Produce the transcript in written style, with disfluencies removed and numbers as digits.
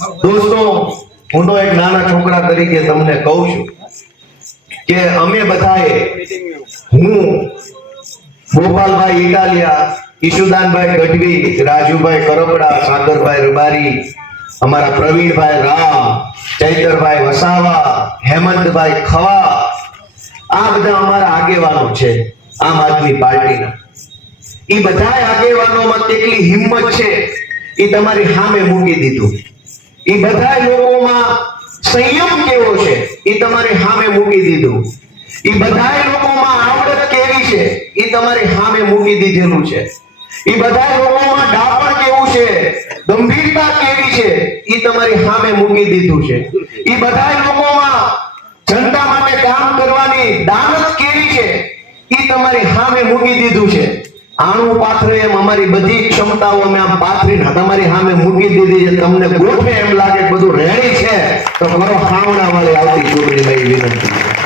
દોસ્તો, હું તો એક નાના છોકરા તરીકે તમને કહું છું કે અમે બધાએ, હું ગોપાલભાઈ ઇટાલિયા, ઈશુદાનભાઈ ગઢવી, રાજુભાઈ કરપડા, સાગરભાઈ રબારી, અમારા પ્રવીણભાઈ રામ, ચૈતરભાઈ વસાવા, હેમંતભાઈ ખવા, આ બધા અમારા આગેવાનો છે આમ આદમી પાર્ટીના. એ બધા આગેવાનોમાં કેટલી હિંમત છે એ તમારી સામે મૂકી દીધું. એ બધા લોકોમાં સંયમ કેવો છે એ તમારી સામે મૂકી દીધું. એ બધા લોકોમાં આવડત કેવી છે એ તમારી સામે મૂકી દીધેલું છે. એ બધા લોકોમાં ડાપણ કેવું છે, ગંભીરતા કેવી છે એ તમારી સામે મૂકી દીધું છે. એ બધા લોકોમાં જનતા માટે કામ કરવાની દાનત કેવી છે એ તમારી સામે મૂકી દીધું છે. આણું પાથરે એમ અમારી બધી ક્ષમતાઓ અમે આમ પાથરીને તમારી સામે મૂકી દીધી છે. તમને ગોઠવે એમ લાગે બધું રેડી છે તો કરો ખાવણા વાળી આવતી ચૂંટણીમાં વિનંતી.